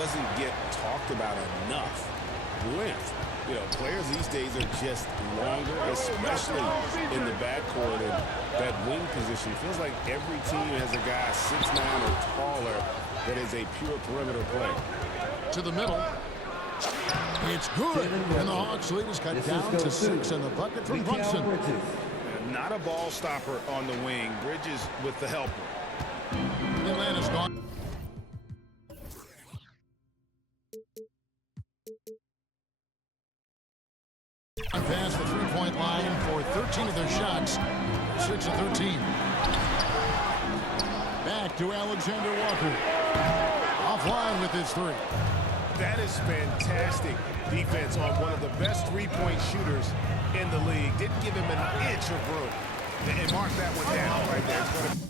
doesn't get talked about enough. Length. You know, players these days are just longer, especially in the backcourt, and that wing position. Feels like every team has a guy 6'9" or taller that is a pure perimeter player. To the middle. It's good. And the Hawks lead is cut down to 6 and the bucket from Brunson. Not a ball stopper on the wing. Bridges with the helper. Atlanta's gone. Pass the three-point line for 13 of their shots. 6 of 13. Back to Alexander Walker. Offline with his three. That is fantastic defense on one of the best three-point shooters in the league. Didn't give him an inch of room. And mark that one down right there. It's gonna...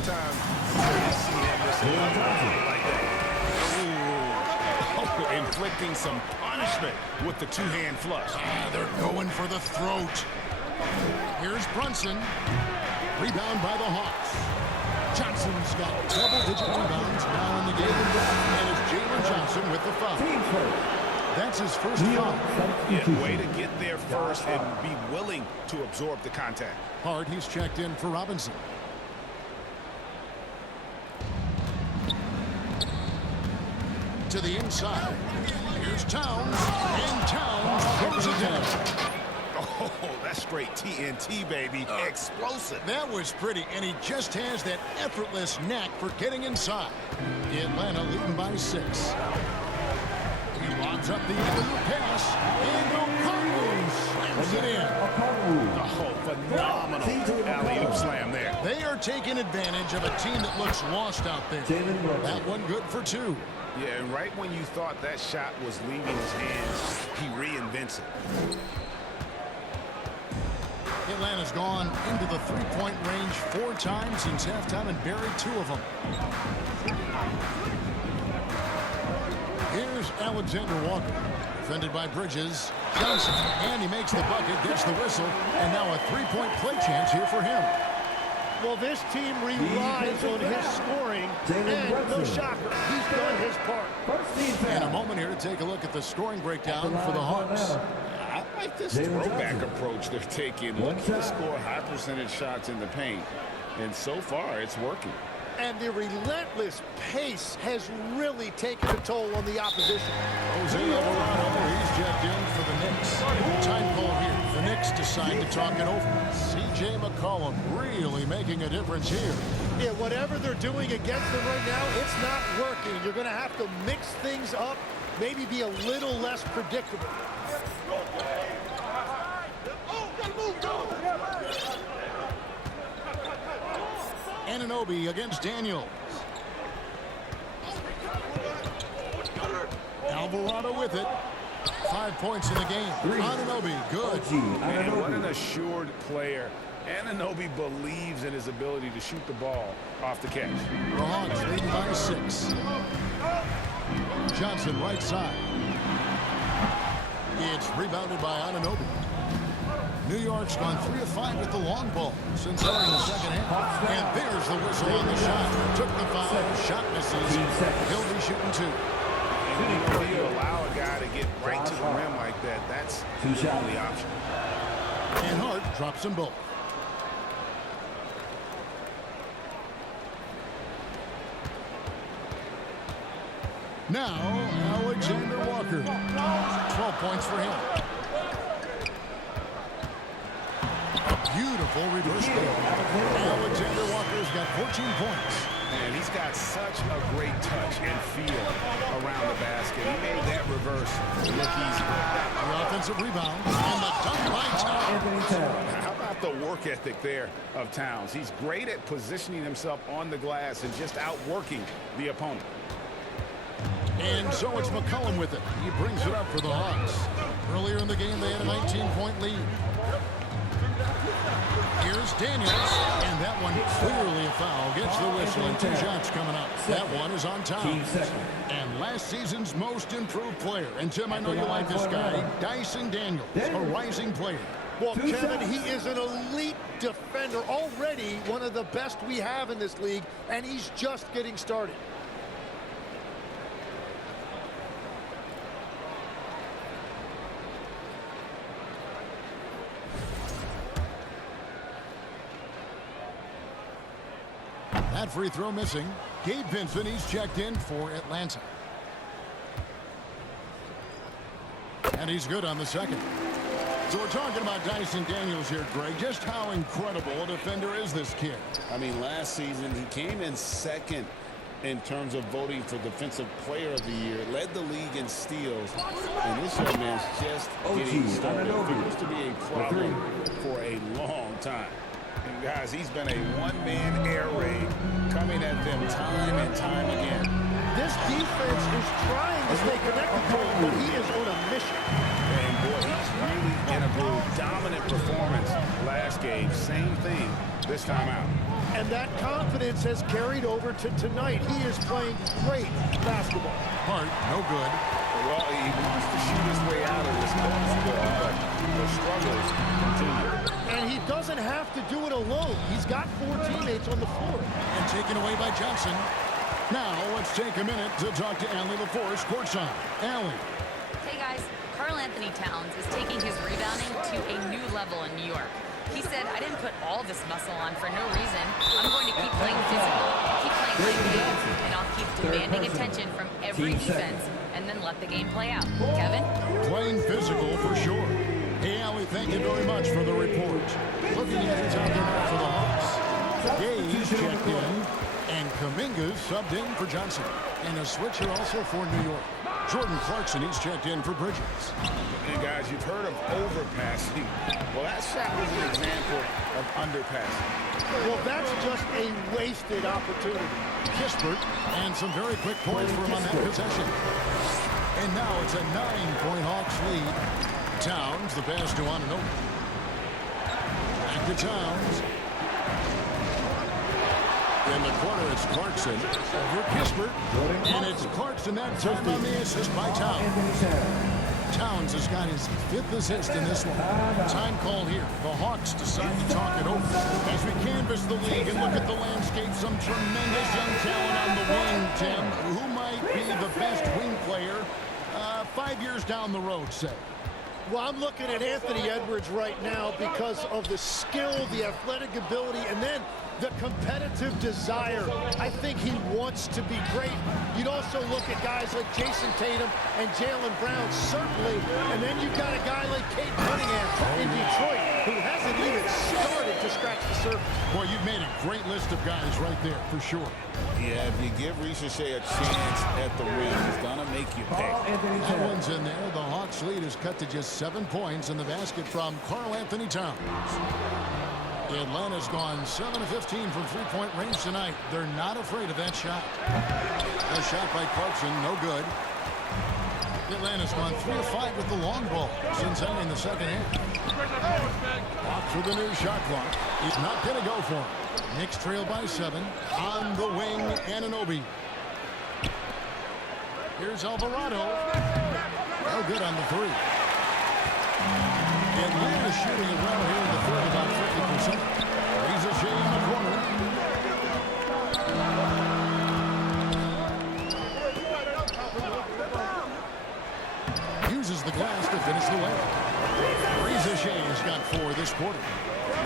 time to see him miss like that. Ooh. Inflicting some punishment with the two-hand flush. They're going for the throat. Here's Brunson. Rebound by the Hawks. Johnson's got double-digit rebounds now in the game. And it's Jalen Johnson with the foul. That's his first foul. Yeah, way to get there first and be willing to absorb the contact. Hard, he's checked in for Robinson. To the inside. Here's Towns. And Towns throws it down. Oh, that's straight TNT, baby. Explosive. That was pretty, and he just has that effortless knack for getting inside. Atlanta leading by 6. He lobs up the end of the pass, and O'Connell slams it in. Oh, phenomenal alley-oop slam there. They are taking advantage of a team that looks lost out there. That one good for 2. Yeah, and right when you thought that shot was leaving his hands, he reinvents it. Atlanta's gone into the three-point range 4 times since halftime and buried 2 of them. Here's Alexander Walker, defended by Bridges. Johnson, and he makes the bucket, gets the whistle, and now a three-point play chance here for him. Well, this team relies on his scoring, and no shocker, he's done his part. And a moment here to take a look at the scoring breakdown for the Hawks. like this throwback approach they're taking. Looking to score high percentage shots in the paint. And so far, it's working. And the relentless pace has really taken a toll on the opposition. Jose Alvarado, he's checked in for the Knicks. Time call here. The Knicks decide to talk it over. C.J. McCollum really making a difference here. Yeah, whatever they're doing against them right now, it's not working. You're going to have to mix things up, maybe be a little less predictable. Anunoby against Daniels. Alvarado with it. 5 points in the game. Anunoby, good. Man, what an assured player. Anunoby believes in his ability to shoot the ball off the catch. The Hawks leading by 6. Johnson right side. It's rebounded by Anunoby. New York's gone 3 of 5 with the long ball since entering the second half. And there's the whistle on the shot. Took the foul. Shot misses. He'll be shooting 2. And when you allow a guy to get right to the rim like that, that's the only option. And Hart drops them both. Now, Alexander Walker. 12 points for him. Beautiful reverse play. Alexander Walker's got 14 points. And he's got such a great touch and feel around the basket. He made that reverse look easy. The offensive rebound and the dunk by Towns. How about the work ethic there of Towns? He's great at positioning himself on the glass and just outworking the opponent. And so it's McCollum with it. He brings it up for the Hawks. Earlier in the game, they had a 19-point lead. Here's Daniels, and that one clearly a foul. Gets the whistle, and 2 shots coming up. That one is on Towns. And last season's most improved player. And Tim, I know you like this guy, Dyson Daniels, a rising player. Well, Kevin, he is an elite defender, already one of the best we have in this league, and he's just getting started. That free throw missing. Gabe Vincent, he's checked in for Atlanta. And he's good on the second. So we're talking about Dyson Daniels here, Greg. Just how incredible a defender is this kid? I mean, last season he came in second in terms of voting for Defensive Player of the Year. Led the league in steals. And this young man's just getting started. Figures to be a problem for a long time. And guys, he's been a one-man air raid coming at them time and time again. This defense is trying to stay connected to him, but he is on a mission. And boy, he's really in a groove. Dominant performance last game. Same thing this time out. And that confidence has carried over to tonight. He is playing great basketball. Hart, no good. Well, he wants to shoot his way out of this basketball, but the struggles continue. And he doesn't have to do it alone. He's got 4 teammates on the floor. And taken away by Johnson. Now, let's take a minute to talk to Allie LaForce, courtside. Allie. Hey, guys. Karl Anthony Towns is taking his rebounding to a new level in New York. He said, I didn't put all this muscle on for no reason. I'm going to keep playing physical, keep playing my game, and I'll keep demanding attention from every defense and then let the game play out. Kevin? Playing physical for sure. Hey, Allie, thank you very much for the report. Looking at it out there now for the Hawks. Gage checked in, and Kuminga subbed in for Johnson. And a switcher also for New York. Jordan Clarkson, he's checked in for Bridges. And guys, you've heard of overpassing. Well, that shot was an example of underpassing. Well, that's just a wasted opportunity. Kispert, and some very quick points for him on that possession. And now it's a 9-point Hawks lead. Towns, the pass to Anunoby. Back to Towns. In the corner, it's Clarkson over Kispert. And it's Clarkson that time on the assist by Towns. Towns has got his 5th assist in this one. Time called here. The Hawks decide to talk it over. As we canvass the league and look at the landscape, some tremendous young talent on the wing, Tim. Who might be the best wing player 5 years down the road, say? Well, I'm looking at Anthony Edwards right now because of the skill, the athletic ability, and then the competitive desire. I think he wants to be great. You'd also look at guys like Jason Tatum and Jaylen Brown, certainly, and then you've got a guy like Cade Cunningham in Detroit who hasn't even started to scratch the surface. Boy, you've made a great list of guys right there, for sure. Yeah, if you give Ricochet a chance at the rim, he's going to make you pay. That one's in there. The Hawks lead is cut to just 7 points in the basket from Karl Anthony Towns. Atlanta's gone 7 of 15 from three-point range tonight. They're not afraid of that shot. A shot by Clarkson, no good. Atlanta's gone 3 of 5 with the long ball since entering the second half. Off for the new shot clock. He's not going to go for him. Knicks trail by 7. On the wing, Anunoby. Here's Alvarado. No good on the three. Atlanta shooting it well here in the third, about 50%. Ricochet in the corner. Uses the glass to finish the way. Ricochet's got 4 this quarter.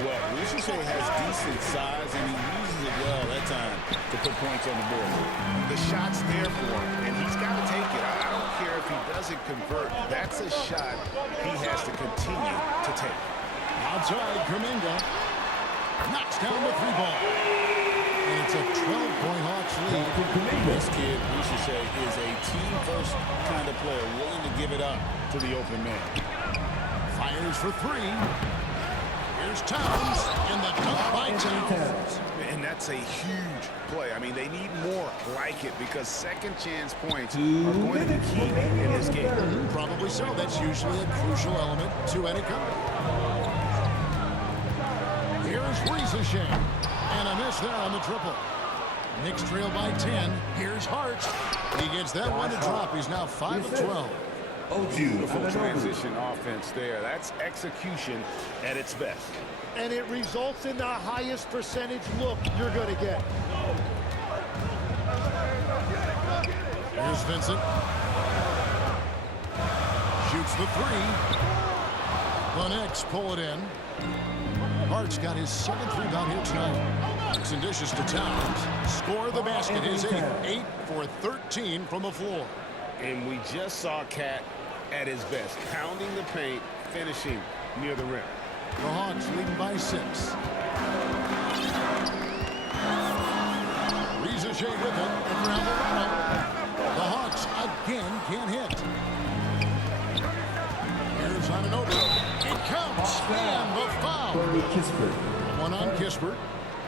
Well, Ricochet has decent size, and he uses it well that time to put points on the board. The shot's there for him, and he's got to take it. I don't care if he doesn't convert. That's a shot he has to continue to take. Outside, Kuminga knocks down the 3 ball. And it's a 12-point Hawks lead. This kid, Ricochet, is a team-first kind of player, willing to give it up to the open man. Fires for 3. Here's Towns, and the dunk by Towns. And that's a huge play. I mean, they need more like it because second chance points are going to be key in this game. Probably so. That's usually a crucial element to any comeback. Here's Ricochet, and a miss there on the triple. Knicks trail by 10. Here's Hart. He gets that one to drop. He's now 5 of 12. Beautiful transition offense there. That's execution at its best. And it results in the highest percentage look you're going to get. Here's Vincent. Shoots the 3. The Knicks pull it in. Hart's got his 7th rebound here tonight. Kicks and dishes to Towns. Score the basket. His 8 for 13 from the floor. And we just saw Cat at his best, pounding the paint, finishing near the rim. The Hawks leading by 6. Ricochet with it for Alvarado. The Hawks again can't hit. Here's Anunoby. It counts, and the foul. One on Kispert.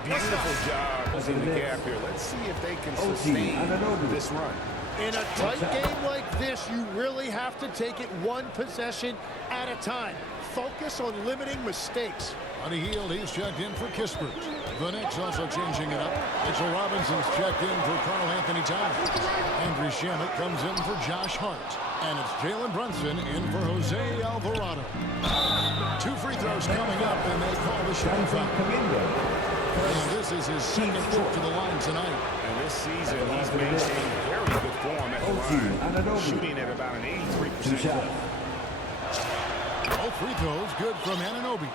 Beautiful job in the gap here. Let's see if they can sustain this run. In a tight game like this, you really have to take it one possession at a time. Focus on limiting mistakes. On a heel, he's checked in for Kispert. The Knicks also changing it up. Mitchell Robinson's checked in for Karl Anthony Towns. Andrew Shamet comes in for Josh Hart. And it's Jalen Brunson in for Jose Alvarado. 2 free throws coming up, and they call the shot foul. And this is his second trip to the line tonight. And this season, he's maintained very good form at the line, shooting at about an 83% clip. All free throws good from Anunoby.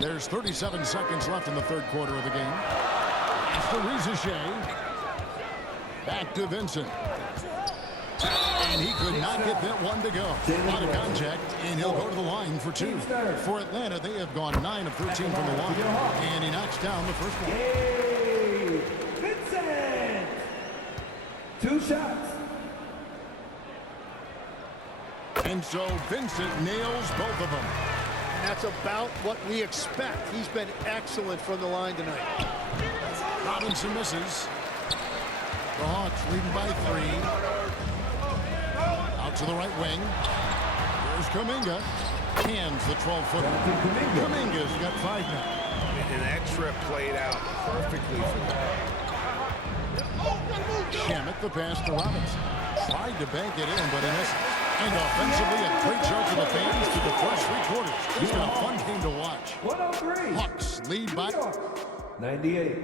There's 37 seconds left in the third quarter of the game. After Ricochet. Back to Vincent. And he could not get that one to go. Out of contact, and he'll go to the line for 2. For Atlanta, they have gone 9 of 13 from the line. And he knocks down the first one. Yay! Vincent! 2 shots. And so Vincent nails both of them. And that's about what we expect. He's been excellent from the line tonight. Robinson misses. The Hawks leading by 3. Out to the right wing. Here's Kuminga. Hands the 12-footer. Kuminga's got 5 now. And that trip played out perfectly for them. Shamet the pass to Robinson. Tried to bank it in, but he missed. And offensively, a great show for the fans through the first 3 quarters. It's been a fun game to watch. 103. Hawks lead by 98.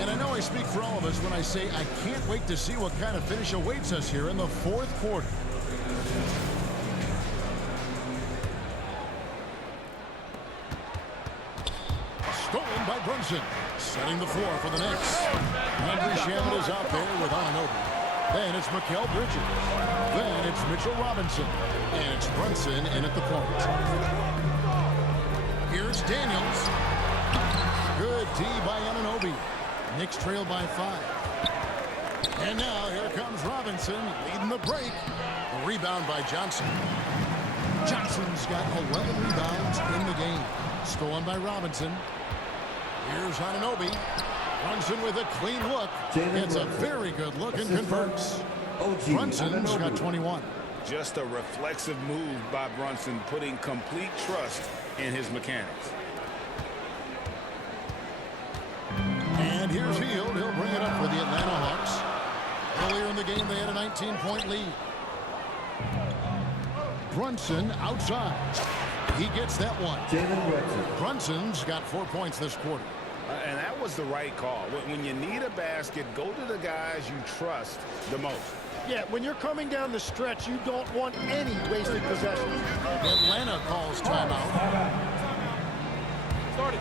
And I know I speak for all of us when I say I can't wait to see what kind of finish awaits us here in the fourth quarter. Stolen by Brunson. Setting the floor for the Knicks. Landry Shamet is out there with Anunoby. Then it's Mikal Bridges. Then it's Mitchell Robinson. And it's Brunson in at the point. Here's Daniels. Good D by Anunoby. Knicks trail by 5. And now here comes Robinson leading the break. A rebound by Johnson. Johnson's got 11 rebounds in the game. Stolen by Robinson. Here's Anunoby. Brunson with a clean look. It's a very good look and converts. Brunson's got 21. Just a reflexive move by Brunson, putting complete trust in his mechanics. And here's Hield. He'll bring it up for the Atlanta Hawks. Earlier in the game, they had a 19-point lead. Brunson outside. He gets that one. Brunson's got 4 points this quarter. And that was the right call. When you need a basket, go to the guys you trust the most. Yeah, when you're coming down the stretch, you don't want any wasted possessions. Atlanta calls timeout. Started.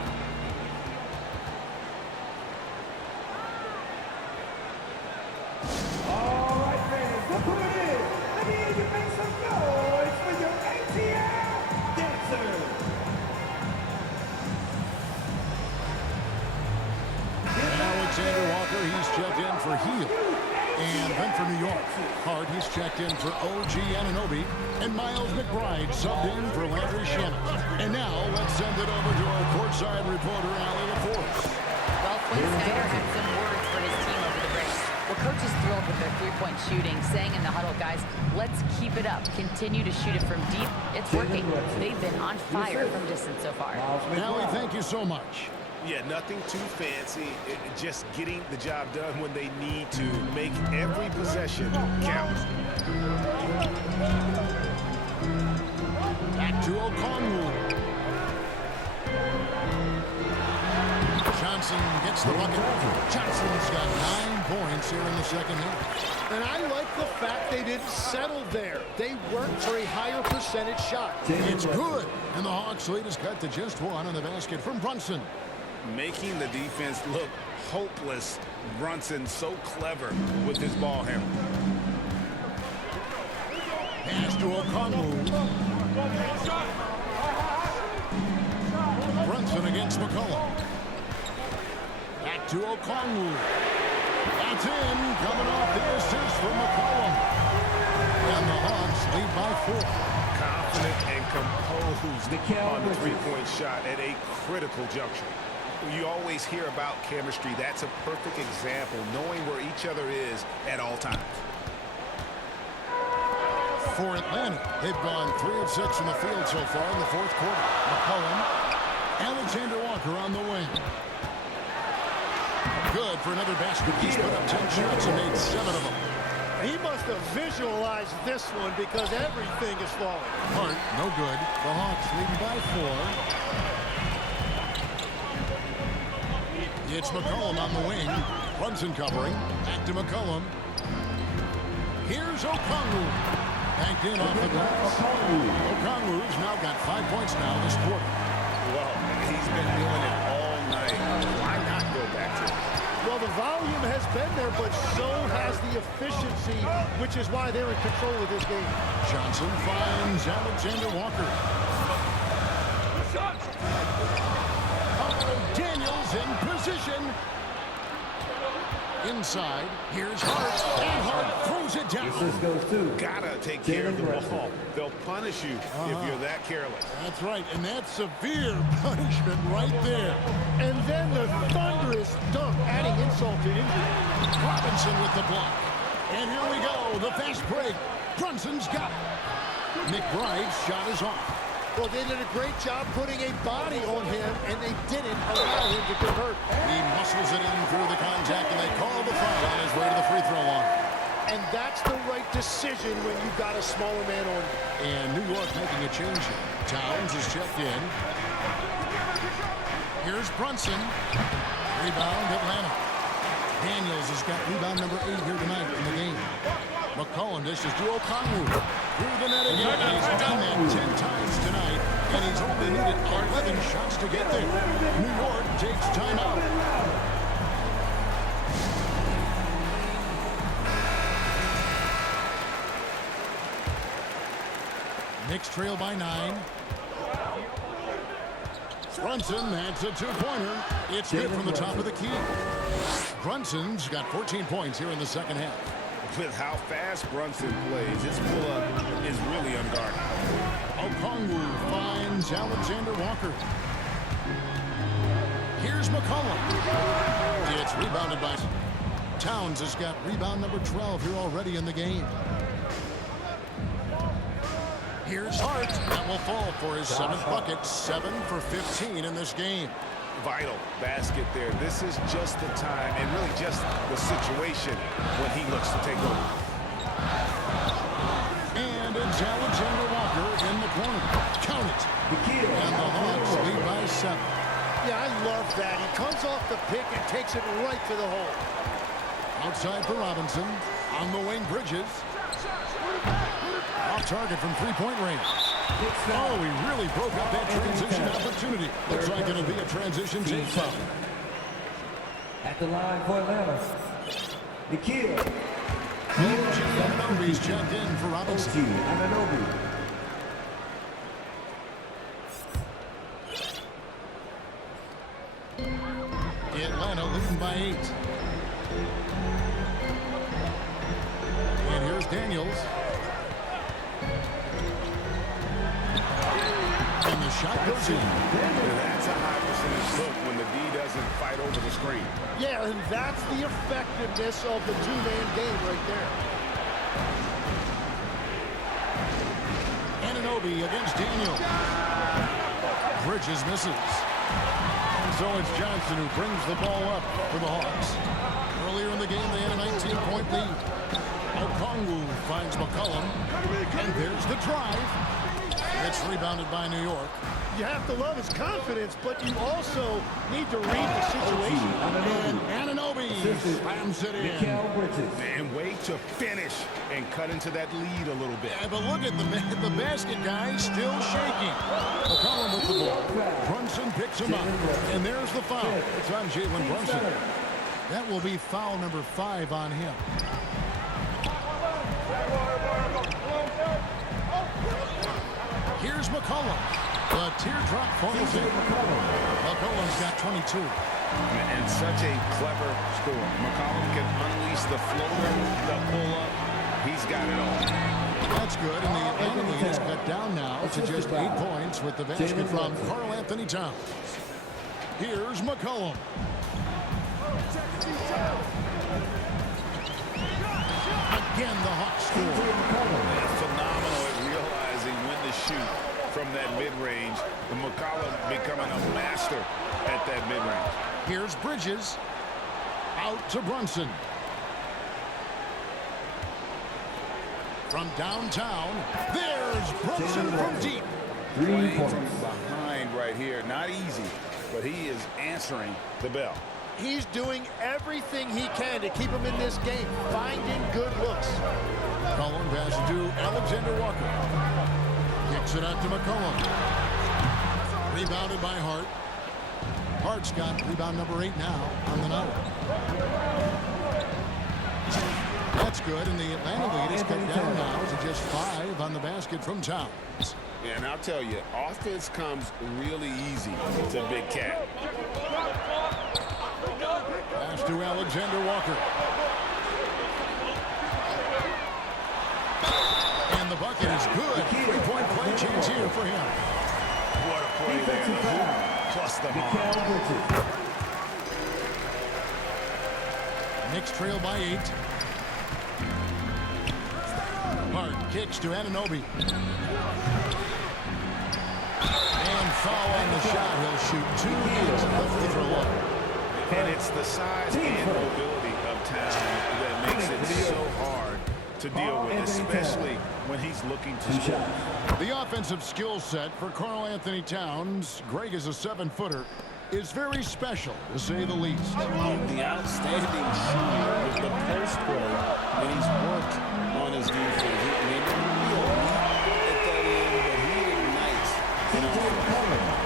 All right, fans, look who it is. Let me hear you make some noise for your ATL dancers. Alexander Walker, he's checked in for Hield. And then for New York, Hart, he's checked in for OG Anunoby. And Miles McBride subbed in for Landry Shamet. And now let's send it over to our courtside reporter, Allie LaForce. Well, Flynn Snyder had some words for his team over the break. The coach is thrilled with their three-point shooting, saying in the huddle, guys, let's keep it up. Continue to shoot it from deep. It's working. They've been on fire from distance so far. Allie, thank you so much. Yeah, nothing too fancy. Just getting the job done when they need to. Make every possession count. Back to Okongwu. Johnson gets the bucket. Johnson's got 9 points here in the second half. And I like the fact they didn't settle there. They worked for a higher percentage shot. It's good. And the Hawks' lead is cut to just 1 on the basket from Brunson. Making the defense look hopeless. Brunson so clever with his ball handle. Pass to Okongwu. Brunson against McCollum. Back to Okongwu. That's in. Coming off the assist from McCollum. And the Hawks lead by 4. Confident and composed on the three-point shot at a critical juncture. You always hear about chemistry. That's a perfect example, knowing where each other is at all times. For Atlanta, they've gone 3 of 6 in the field so far in the fourth quarter. McCollum, Alexander Walker on the wing. Good for another basket. He's put up 10 shots and made 7 of them. He must have visualized this one because everything is falling. Hart, no good. The Hawks leading by 4. It's McCollum on the wing. Brunson covering. Back to McCollum. Here's Okongwu. Banked in off the glass. Okongwu's now got 5 points now this quarter. Well, he's been doing it all night. Why not go back to it? Well, the volume has been there, but so has the efficiency, which is why they're in control of this game. Johnson finds Alexander Walker. Daniels in position. Inside. Here's Hart. And Hart throws it down. Gotta take care of the ball. They'll punish you if you're that careless. That's right, and that's severe punishment right there. And then the thunderous dunk, adding insult to injury. Robinson with the block. And here we go, the fast break. Brunson's got it. McBride's shot is off. Well, they did a great job putting a body on him, and they didn't allow him to convert. He muscles it in through the contact, and they call the foul on his way to the free throw line. And that's the right decision when you've got a smaller man on you. And New York making a change here. Towns is checked in. Here's Brunson. Rebound Atlanta. Daniels has got rebound number 8 here tonight in the game. McCollum dishes to Okongwu. Through the net again. He's done that 10 times tonight, and he's only needed 11 shots to get there. New York takes timeout. Knicks trail by 9. Brunson, that's a two-pointer. It's good from the top of the key. Brunson's got 14 points here in the second half. With how fast Brunson plays, his pull-up is really unguarded. Okongwu finds Alexander Walker. Here's McCollum. It's rebounded by Towns. Has got rebound number 12 here already in the game. Here's Hart. That will fall for his 7th bucket. 7 for 15 in this game. Vital basket there. This is just the time and really just the situation when he looks to take over. And it's Alexander Walker in the corner. Count it. And the Hawks lead by 7. Yeah, I love that. He comes off the pick and takes it right to the hole. Outside for Robinson. On the wing, Bridges. Off target from three-point range. Oh, he really broke up that transition opportunity. Looks like it'll be a transition team foul. At the line for Atlanta, Nikhil Anunoby's checked in for Robinson. Anunoby. Atlanta leading by 8. And here's Daniels. And the shot goes in. That's a high percentage look when the D doesn't fight over the screen. Yeah, and that's the effectiveness of the two-man game right there. Anunoby against Daniels. Bridges misses. So it's Johnson who brings the ball up for the Hawks. Earlier in the game, they had a 19-point lead. Okongwu finds McCollum. And there's the drive. It's rebounded by New York. You have to love his confidence, but you also need to read the situation. And Anunoby slams it in. And wait to finish and cut into that lead a little bit. Yeah, but look at the basket guy still shaking. McCollum with the ball. Brunson picks him up. And there's the foul. It's on Jalen Brunson. That will be foul number 5 on him. Here's McCollum. The teardrop falls in. McCollum's got 22. And such a clever score. McCollum can unleash the floater, the pull-up. He's got it all. That's good, and the Atlanta lead is cut down now to just 8 points with the basket from Karl Anthony Towns. Here's McCollum. Again, the Hawks score. Phenomenal at realizing when to shoot from that mid-range. And McCollum becoming a master at that mid-range. Here's Bridges. Out to Brunson. From downtown, there's Brunson from deep. Playing from behind right here. Not easy, but he is answering the bell. He's doing everything he can to keep him in this game, finding good looks. McCollum passes to Alexander Walker. Kicks it out to McCollum. Rebounded by Hart. Hart's got rebound number 8 now on the night. That's good, and the Atlanta lead is cut down now to just 5 on the basket from Towns. And I'll tell you, offense comes really easy to Big Cat. Pass to Alexander Walker. And the bucket is good. 3-point play chance here for him. What a play there. The hoop plus the harm. Knicks trail by 8. Hart kicks to Anunoby. And foul on the shot. He'll shoot 2 hits at the free throw line. And it's the size and mobility of Towns that makes it so hard to deal with, especially when he's looking to score. The offensive skill set for Karl Anthony Towns. Greg is a 7-footer. is very special, to say the least. The outstanding shooter with the post play, and he's worked on his defense. I mean, he'll at that end, but he ignites an offense.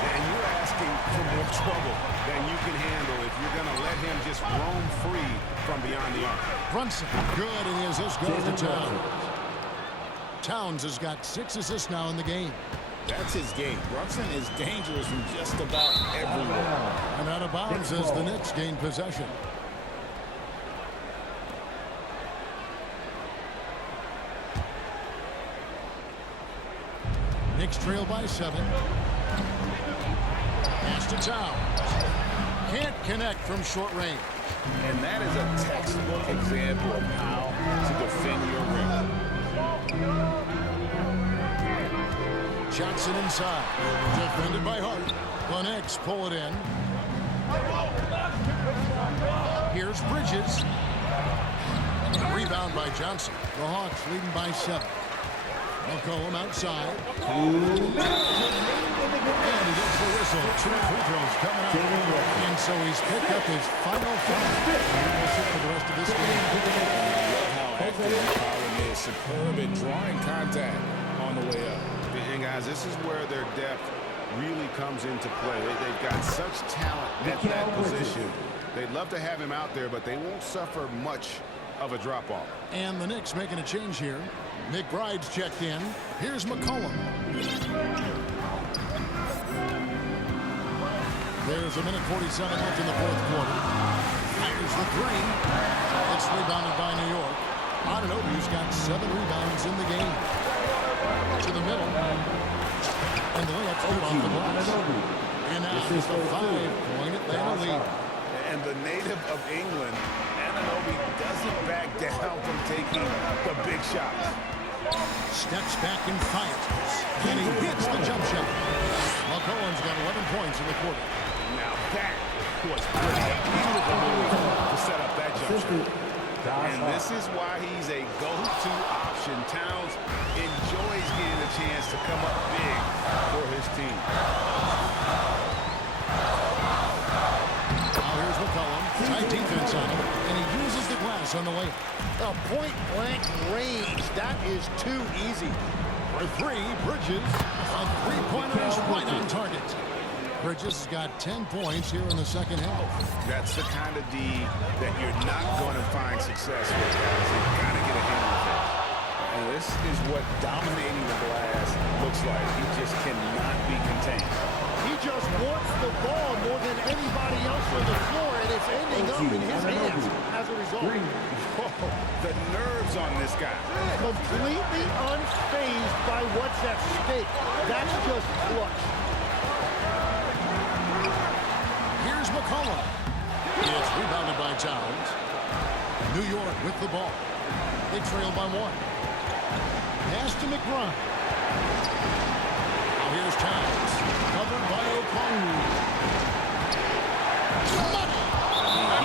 And you're asking for more trouble than you can handle if you're going to let him just roam free from beyond the arc. Brunson, good, and the assist goes to Towns. Towns has got 6 assists now in the game. That's his game. Brunson is dangerous from just about everywhere. And out of bounds as the Knicks gain possession. Knicks trail by 7. Pass to Towns. Can't connect from short range. And that is a textbook example of how to defend your rim. Johnson inside. Defended by Hart. The Knicks pull it in. Here's Bridges. Rebound by Johnson. The Hawks leading by 7. McCollum outside. And he gets the whistle. 2 free throws coming up. And so he's picked up his final foul. We'll sit for the rest of this game. How active Collin is. Superb at drawing contact on the way up. And guys, this is where their depth really comes into play. They've got such talent at that position. They'd love to have him out there, but they won't suffer much of a drop-off. And the Knicks making a change here. McBride's checked in. Here's McCollum. There's a minute 47 left in the fourth quarter. Fires the 3. It's rebounded by New York. Anunoby's got 7 rebounds in the game. To the middle. And the layup's good off the glass. And now it's a 5-point Atlanta lead. And the native of England, Anunoby doesn't back down from taking the big shots. Steps back and fires. And he hits the jump shot. McCollum's got 11 points in the quarter. Now that was pretty beautiful move to set up that jump shot. And this is why he's a go-to option. Towns enjoys getting a chance to come up big for his team. Now here's McCollum. Tight defense on him. And he uses the glass on the layup. A point-blank range. That is too easy. For 3, Bridges. A 3-pointer is right on target. Bridges has got 10 points here in the second half. That's the kind of D that you're not going to find success with, guys. You've got to get a handle of it. And this is what dominating the glass looks like. He just cannot be contained. He just wants the ball more than anybody else on the floor, and it's ending up in his hands as a result. Whoa, the nerves on this guy. Completely unfazed by what's at stake. That's just clutch. Here's McCollum. It's rebounded by Towns. New York with the ball. They trail by 1. Pass to McBride. Now here's Towns. Covered by Okongwu. Money!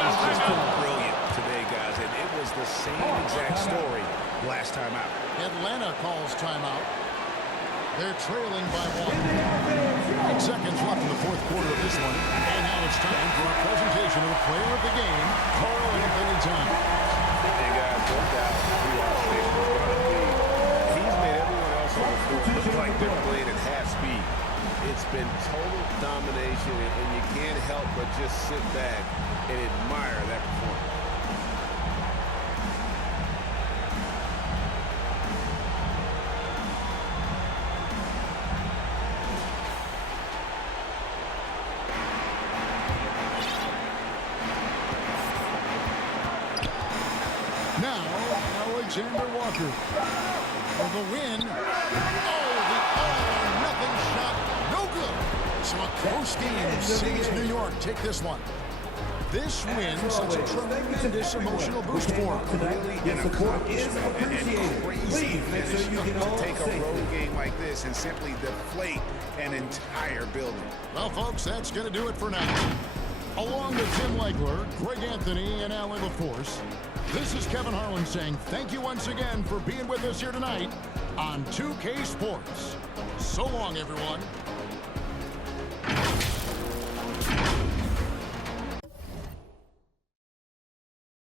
He's just been brilliant today, guys, and it was the same exact story last time out. Atlanta calls timeout. They're trailing by 1. 8 seconds left in the fourth quarter of this one. And now it's time for a presentation of the player of the game, Karl Anthony Towns. Hey, guys, no doubt who our station is going to be. He's made everyone else on the floor look like they're playing at half speed. It's been total domination, and you can't help but just sit back and admire that performance. Now, Alexander Walker for the win. Oh, the all-or-nothing shot. No good. So a close game sees New York take this one. This win sets a tremendous emotional boost for them. Really an accomplishment and crazy finish to take a road game like this and simply deflate an entire building. Well, folks, that's going to do it for now. Along with Tim Legler, Greg Anthony, and Alan LaForce, this is Kevin Harlan saying thank you once again for being with us here tonight on 2K Sports. So long, everyone.